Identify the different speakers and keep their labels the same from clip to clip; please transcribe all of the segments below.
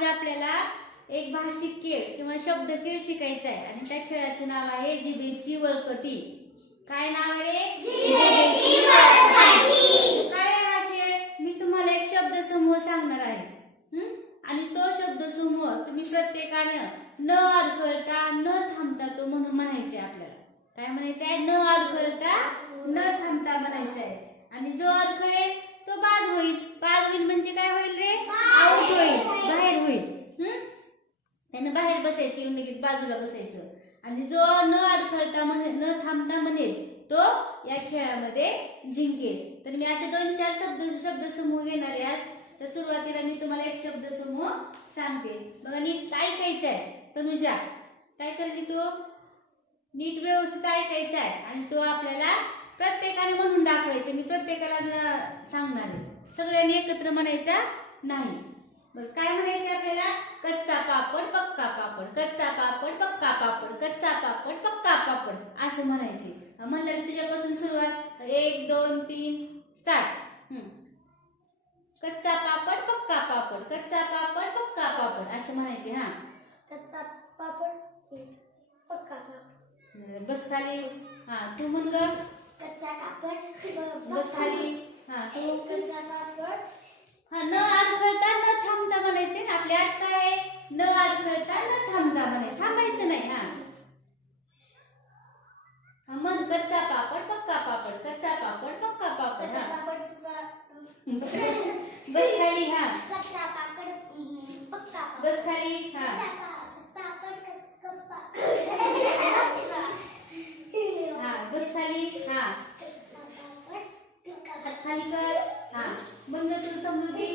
Speaker 1: आज आपल्याला एक भाषिक खेळ किंवा शब्द खेळ शिकायचा आहे. आणि त्या खेळाचं नाव आहे जिभेची वळकटी. काय नाव आहे? काय आहे हा खेळ? मी तुम्हाला एक शब्द समूह सांगणार आहे. आणि तो शब्द समूह तुम्ही प्रत्येकानं न अडखळता न थांबता तो म्हणून म्हणायचे आपल्याला. काय म्हणायचं आहे? न अडखळता न थांबता म्हणायचं आहे. आणि जो अडखळेल तो बाद होईल. बाद होईल रे आउट होईल बाहेर होईल हं? त्यानं बाहेर बसायचं येऊन लगेच बाजूला बसायचं. आणि जो न अडखळता म्हणे न थांबता म्हणेल तो या खेळामध्ये जिंकेल. तर मी असे दोन चार शब्द शब्द समूह घेणार आहे आज. तर सुरुवातीला मी तुम्हाला एक शब्द समूह सांगते. बघा नीट ऐकायचं आहे. तनुजा काय करते तू? नीट व्यवस्थित ऐकायचं आहे. आणि तो आपल्याला प्रत्येकाने म्हणून दाखवायचं. मी प्रत्येकाला सांगणार आहे. सगळ्यांनी एकत्र म्हणायचा नाही. काय म्हणायचं आपल्याला? कच्चा पापड पक्का पापड कच्चा पापड पक्का पापड कच्चा पापड पक्का पापड. असं म्हणायचे. म्हणलं तुझ्यापासून सुरुवात. एक दोन तीन स्टार्ट कच्चा पापड पक्का पापड कच्चा पापड पक्का पापड. असं म्हणायचे हा.
Speaker 2: कच्चा पापड पक्का पापड.
Speaker 1: बस खाली. हा तू म्हण ग.
Speaker 2: कच्चा कापड
Speaker 1: बस खाली. हा. तू
Speaker 2: कच्चा पापड
Speaker 1: हा न अडखळता न थांबता म्हणायचे. ना आपल्या आत काय आहे? न अडखळता न थांबता म्हणाय थांबायचं नाही हा. म्हण कच्चा पापड पक्का पापड कच्चा पापड पक्का पापड हा. बस खाली हा.
Speaker 2: कच्चा पापड पक्का
Speaker 1: बस खाली हा.
Speaker 2: पापड
Speaker 1: हा बस खाली हा हात खाली कर हा बंद तू समृद्धी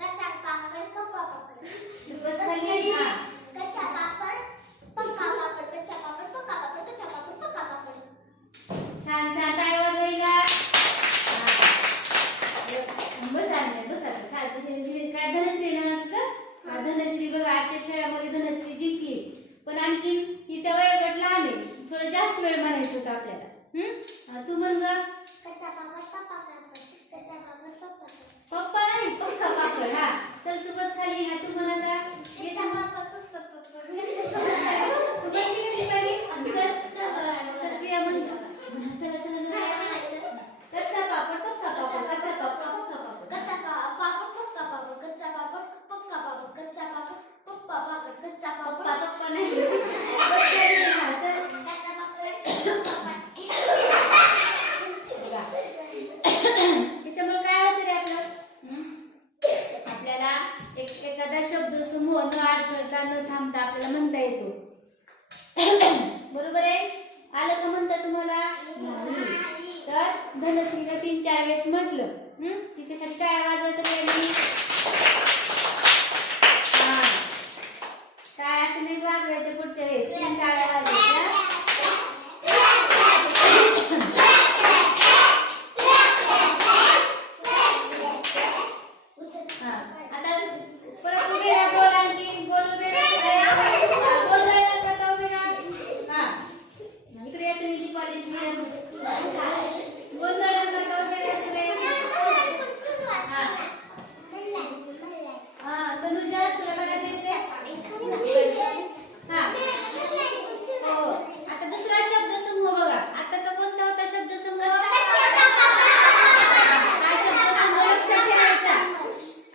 Speaker 2: कच्चा पापड पक्का पापड
Speaker 1: बस खाली हा
Speaker 2: कच्चा पापड पक्का पापड कच्चा पापड पक्का पापड कच्चा पापड पक्का पापड
Speaker 1: छान छान टाळ्या वाजवायला बस आले बस आले छान तसे- तसे- काय धनश्री ना तुझं हा धनश्री बघा आजच्या खेळामध्ये धनश्री जिंकली पण आणखी हिचा वयोगट लहान आहे थोडं जास्त वेळ म्हणायचं होतं आपल्याला हम्म? तू म्हण ग
Speaker 2: कच्चा पापड पक्का पापड कच्चा पापड पक्का पापड
Speaker 1: पप्पा नाही पक्का पापड हा चल तू बस खाली हा तू म्हण आता ये
Speaker 2: कच्चा
Speaker 1: तू.
Speaker 2: पापड पक्का पापड
Speaker 1: तू बसली कधी खाली चल चल प्रिया म्हण चला चला चला. कच्चा पापड पक्का पापड कच्चा पापड पक्का पापड
Speaker 2: कच्चा पा- पापड पक्का पापड कच्चा पापड पक्का पापड कच्चा पापड पप्पा पापड कच्चा
Speaker 1: पप्पा
Speaker 2: पापड
Speaker 1: पप्पा नाही बस खाली हा चल
Speaker 2: कच्चा पापड
Speaker 1: बघा. त्याच्यामुळे काय होतं रे आपलं हं? आपल्याला एक एखादा शब्द समूह न अडखळता न थांबता आपल्याला म्हणता येतो बरोबर आहे आलं का म्हणता तुम्हाला नाही. तर धनश्रीनं तीन चार वेळेस म्हटलं हं? तिच्यासाठी काय वाजवा सगळ्यांनी हा काय असे नाही वाजवायच्या पुढच्या वेळेस तीन टाळ्या वाजवायच्या हा. आता परत उभे राहा, गोल आणखी, गोल उभे राहा. हा, गोल राहिला तर आता उभे राहा. हा. इकडे या तुम्ही दीपाली, इकडे या. गोल राहिला तर आता उभे राहा सगळे. हा. हा, तनुजा, तुला काय करायचंय? हा. हो. आता दुसरा शब्द समूह बघा आताचा कोणता होता शब्द समूह हा शब्द समूह लक्षात ठेवायचा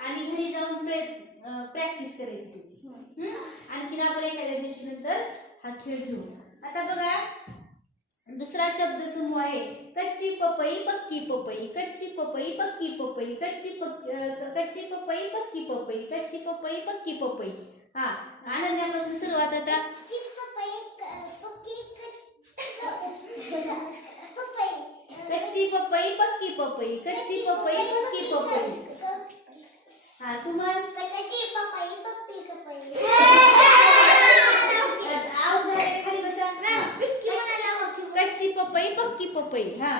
Speaker 1: आणि घरी जाऊन प्रॅक्टिस करायची त्याची हं? आणखीन आपण एखाद्या दिवशी नंतर हा खेळ घेऊ आता बघा दुसरा शब्द समूह आहे कच्ची पपई पक्की पपई कच्ची पपई पक्की पपई कच्ची कच्ची पपई पक्की पपई कच्ची पपई पक्की पपई. हा आनंदापासून सुरुवात आता. कच्ची पपई पक्की पपई. कच्ची पपई पक्की पपई हा म्हण आव झाले खाली बसा. कच्ची पपई पक्की पपई हा.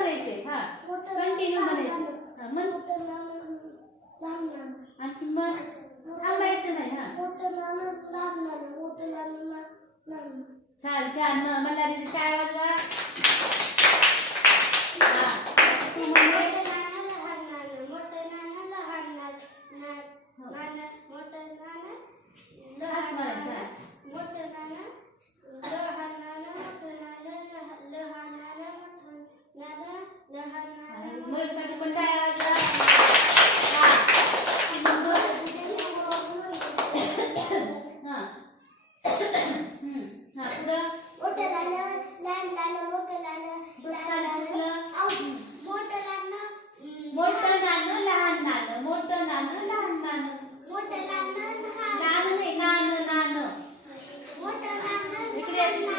Speaker 1: म्हणायचे हा कंटिन्यू म्हणायचे. म्हण. आणखी मग थांबायचं नाही हा. छान छान. मला काय वाजवा? हा तू म्हणजे हाच म्हणायचा मयूरसाठी पण काय वाजवा हा हा हम्म. हा पुढं मोठं नाणं लहान नाणं मोठं नाणं लहान नाणं नाणं नाही नाणं नाणं इकडे या तिकडे.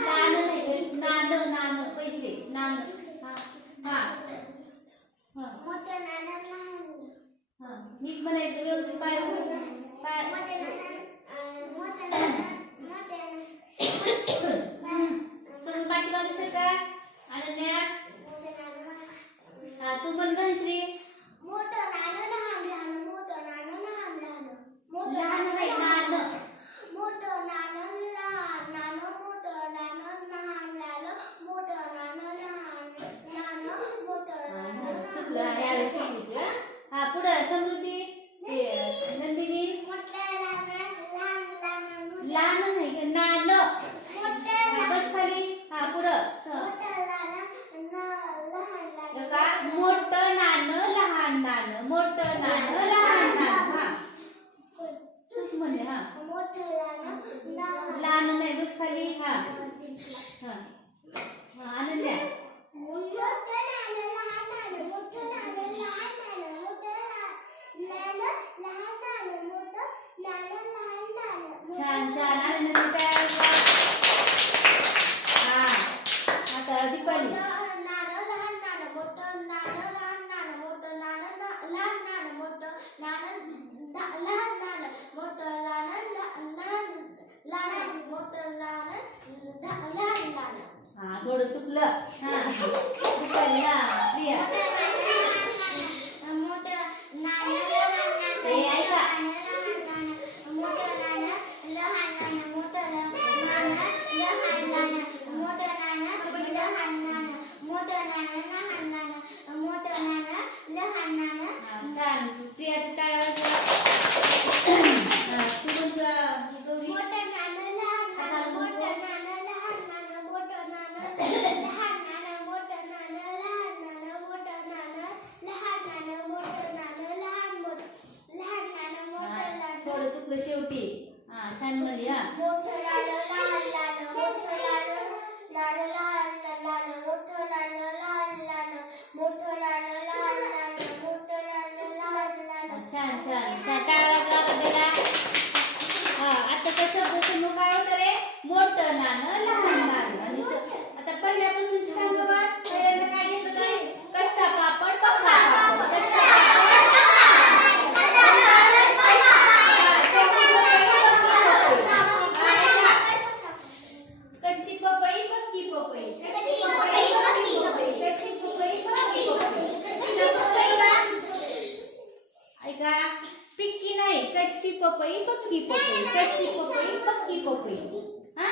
Speaker 1: नाणं नाही गं, नाणं नाणं पैसे नाणं हा हा हा हा नीट म्हणायचं व्यवस्थित पाय पाय समोर पाठीमागे सरका अनन्या हा धनश्री
Speaker 2: मोठं नाणं लहान लहान मोठं नाणं लहान लहान. मोठं
Speaker 1: लहान नाही नाणं
Speaker 2: मोठं नाणं लहान नाणं मोठं नाणं लहान लहान. मोठं नाणं लहान नाणं मोठं नाणं
Speaker 1: चुकलं यावेळेस चुकली हा. पुढं समृद्धी नंदिनी.
Speaker 2: मोठं नाणं लहान लहान
Speaker 1: लहान नाही गं, नाणं.
Speaker 2: मोठं
Speaker 1: बस खाली. हा पुढं. च.
Speaker 2: मोठं नाणं न- लहान. लहान
Speaker 1: का? मोठं नाणं. लहान नाणं मोठं नाणं लहान नाणं हा तूच म्हणे हा
Speaker 2: मोठं नाणं लहान
Speaker 1: लहान नाही बस खाली हा हा हा अनन्या
Speaker 2: मोठं नाणं लहान नाणं मोठं नाणं लहान नाणं मोठं ना- नाणं लहान नाणं मोठं नाणं लहान नाणं
Speaker 1: छान छान अनन्या काय हा आता दीपाली
Speaker 2: मोठं नाणं लहान नाणं मोठं नाणं लहान नाणं मोठं नाणं ना- लहान नाणं मोठं नाणं दा- लहान नाणं मोठं नाणं ला- लहान लहान मोठं नाणं दा- लहान नाणं
Speaker 1: हा थोडं चुकलं हा दीपाली हा प्रिया ए, ऐका. हा, छान प्रियाची टाळ्या वाजवा हा तू पण तुला गौरी हा, थोडं चुकलं शेवटी हा छान म्हणली हा. छान छान छान. टाळ्या वाजवा आता जरा हा आता त्या शब्द समूह काय होतं रे मोठं नाणं लहान नाणं आणि स- आता पहिल्यापासून सांग बघा पहिल्यांदा काय घेतलं होतं? कच्चा पापड पक्का पापड कच्चा पापड कच्ची पपई पक्की पपई कच्ची पपई पक्की पपई कच्ची पपई पक्की पपई ऐका पिक्की नाही कच्ची पपई पक्की पपई कच्ची पपई पक्की पपई हा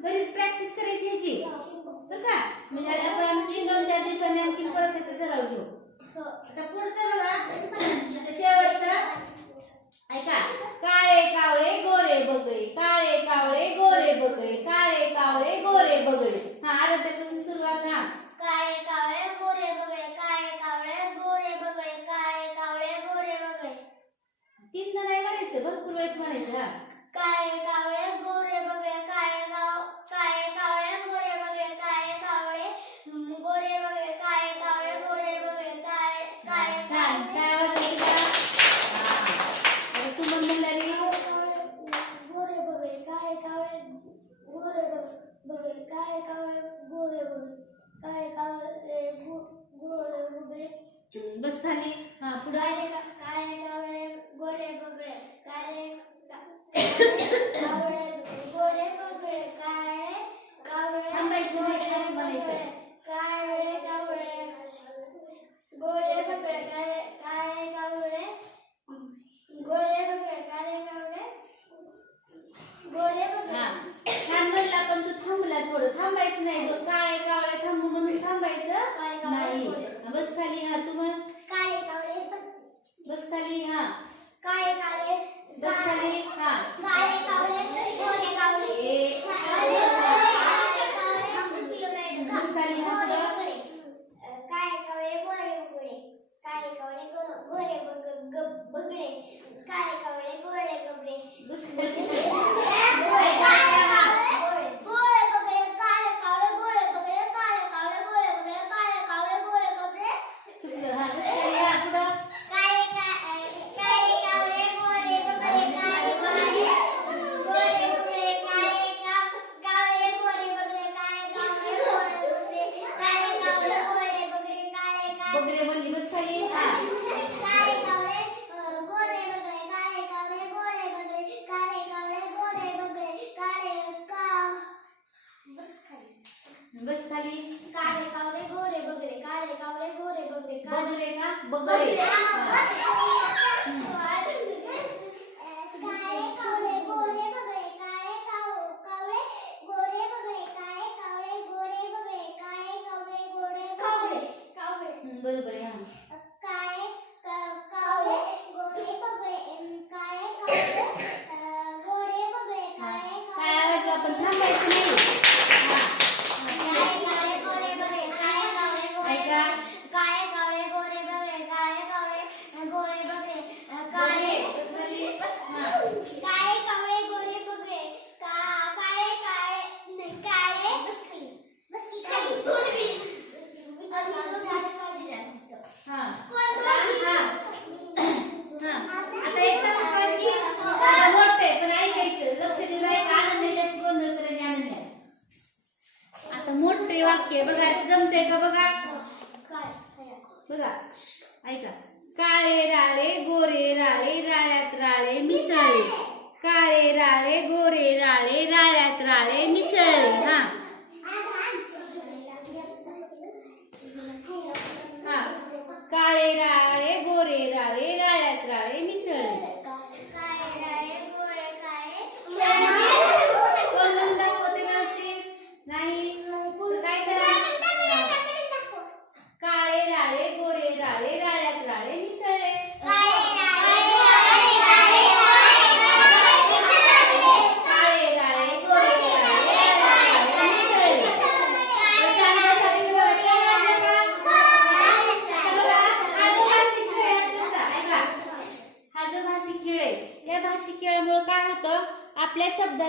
Speaker 1: घरी प्रॅक्टिस करायची ह्याची बरं का म्हणजे आता आपण आणखी दोन चार दिवसांनी सराव घेऊ आता पुढचं बघा आता शेवटचं. ऐका. काळे कावळे गोरे बगळे. काळे कावळे गोरे बगळे. काळे कावळे गोरे बगळे. हा सुरुवात हा.
Speaker 2: काळे कावळे गोरे बगळे. काळे कावळे गोरे बगळे. काळे कावळे गोरे बगळे.
Speaker 1: तीन नाही म्हणायचं. भरपूर वेळेस म्हणायचं हा.
Speaker 2: काळे कावळे गोडे
Speaker 1: बस खाली. हा पुढे
Speaker 2: काळे काळे कावळे गोरे बगळे. काळे कावळे
Speaker 1: वाचायचं
Speaker 2: जमते का
Speaker 1: बघा? बघा ऐका. काळे राळे गोरे राळे राळ्यात राळे मिसळले. काळे राळे गोरे राळे राळ्यात राळे मिसळले. हा.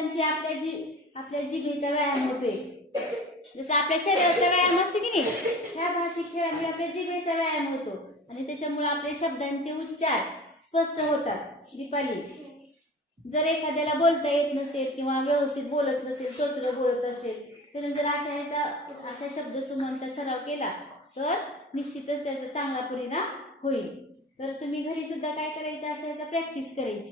Speaker 1: हातांची आपल्या जी आपल्या जिभेचा व्यायाम होतोय. जसं आपल्या शरीराचा व्यायाम असते की नाही ह्या भाषिक खेळामुळे आपल्या जिभेचा व्यायाम होतो. आणि त्याच्यामुळे आपल्या शब्दांचे उच्चार स्पष्ट होतात दीपाली. जर एखाद्याला बोलता येत नसेल किंवा व्यवस्थित बोलत नसेल तोत्र बोलत असेल तर जर अशा ह्याचा अशा शब्द सुमनचा सराव केला तर निश्चितच त्याचा चांगला परिणाम होईल. तर तुम्ही घरी सुद्धा काय करायचं असायचा प्रॅक्टिस करायची.